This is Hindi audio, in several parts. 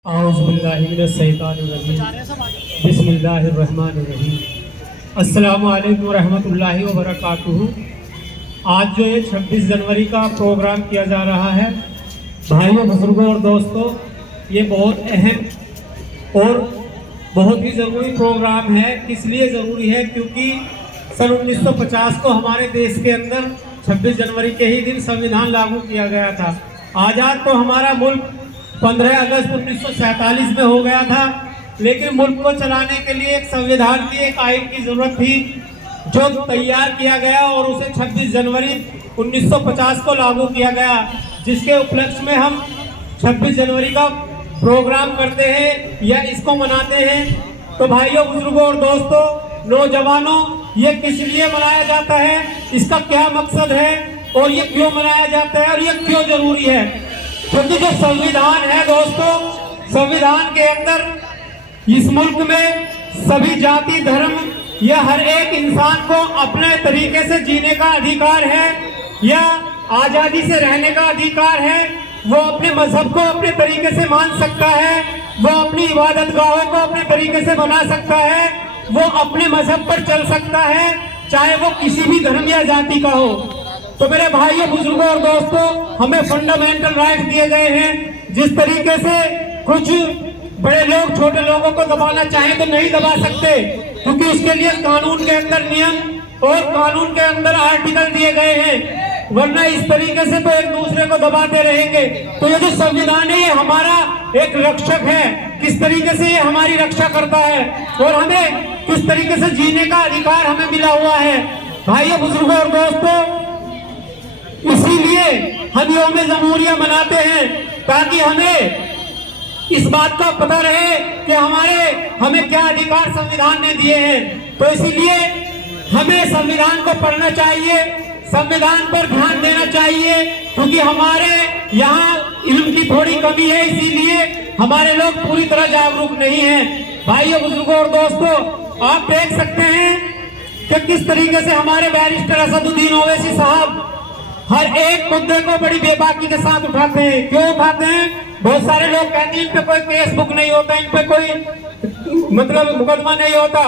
बिस्मिल्लाहिर्रहमानिर्रहीम। अस्सलामु अलैकुम वरहमतुल्लाहि वबरकातुहू। आज जो ये 26 जनवरी का प्रोग्राम किया जा रहा है, भाइयों बुजुर्गों और दोस्तों, ये बहुत अहम और बहुत ही ज़रूरी प्रोग्राम है। किस लिए ज़रूरी है? क्योंकि सन 1950 को हमारे देश के अंदर 26 जनवरी के ही दिन संविधान लागू किया गया था। आज़ाद तो हमारा मुल्क 15 अगस्त 1947 में हो गया था, लेकिन मुल्क को चलाने के लिए एक संविधान की, एक आइन की जरूरत थी, जो तैयार किया गया और उसे 26 जनवरी 1950 को लागू किया गया, जिसके उपलक्ष्य में हम 26 जनवरी का प्रोग्राम करते हैं या इसको मनाते हैं। तो भाइयों बुजुर्गों और दोस्तों, नौजवानों, ये किस लिए मनाया जाता है, इसका क्या मकसद है और ये क्यों मनाया जाता है और ये क्यों जरूरी है? क्योंकि जो संविधान है दोस्तों, संविधान के अंदर इस मुल्क में सभी जाति धर्म या हर एक इंसान को अपने तरीके से जीने का अधिकार है या आजादी से रहने का अधिकार है। वो अपने मजहब को अपने तरीके से मान सकता है, वो अपनी इबादत गाहों को अपने तरीके से बना सकता है, वो अपने मजहब पर चल सकता है, चाहे वो किसी भी धर्म या जाति का हो। तो मेरे भाइयों बुजुर्गों और दोस्तों, हमें फंडामेंटल राइट दिए गए हैं। जिस तरीके से कुछ बड़े लोग छोटे लोगों को दबाना चाहें तो नहीं दबा सकते, क्योंकि उसके लिए कानून के अंदर नियम और कानून के अंदर आर्टिकल दिए गए हैं, वरना इस तरीके से तो एक दूसरे को दबाते रहेंगे। तो ये जो संविधान है, ये हमारा एक रक्षक है। किस तरीके से ये हमारी रक्षा करता है और हमें किस तरीके से जीने का अधिकार हमें मिला हुआ है। भाइयों बुजुर्गों और दोस्तों, इसीलिए हम यौम जमहूरिया मनाते हैं, ताकि हमें इस बात का पता रहे कि हमें क्या अधिकार संविधान ने दिए हैं। तो इसीलिए हमें संविधान को पढ़ना चाहिए, संविधान पर ध्यान देना चाहिए, क्योंकि हमारे यहाँ इल्म की थोड़ी कमी है, इसीलिए हमारे लोग पूरी तरह जागरूक नहीं हैं। भाइयों बुजुर्गों और दोस्तों, आप देख सकते हैं कि किस तरीके से हमारे बैरिस्टर असदुद्दीन ओवैसी साहब हर एक मुद्दे को बड़ी बेबाकी के साथ उठाते हैं। क्यों उठाते हैं? बहुत सारे लोग कहते हैं इन पे कोई केस बुक नहीं होता, इन पे कोई मुकदमा नहीं होता।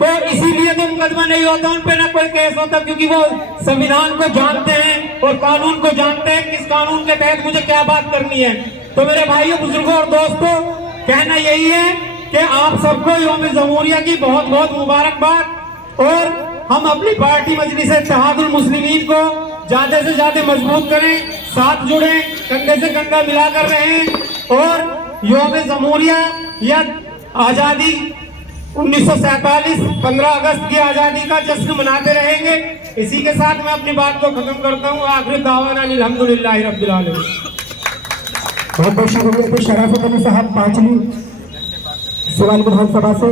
तो इसीलिए तो मुकदमा नहीं होता, उन पे ना कोई केस होता, क्योंकि वो संविधान को जानते हैं और कानून को जानते हैं, किस कानून के तहत मुझे क्या बात करनी है। तो मेरे भाइयों बुजुर्गों और दोस्तों, कहना यही है कि आप सबको यौम जमहूरिया की बहुत बहुत मुबारकबाद। और हम अपनी पार्टी मजलिस इत्तेहादुल मुस्लिमीन को ज्यादा से ज्यादा मजबूत करें, साथ जुड़े, कंधे से कंधा मिलाकर रहें और यौम जमहूरिया या आजादी 1947 15 अगस्त की आजादी का जश्न मनाते रहेंगे। इसी के साथ मैं अपनी बात को खत्म करता हूँ। आखिर दावाना अल्हम्दुलिल्लाहि रब्बिल आलमीन। बहुत बहुत शुक्रिया शराफत अली साहब पांचवी सवाल विधानसभा से।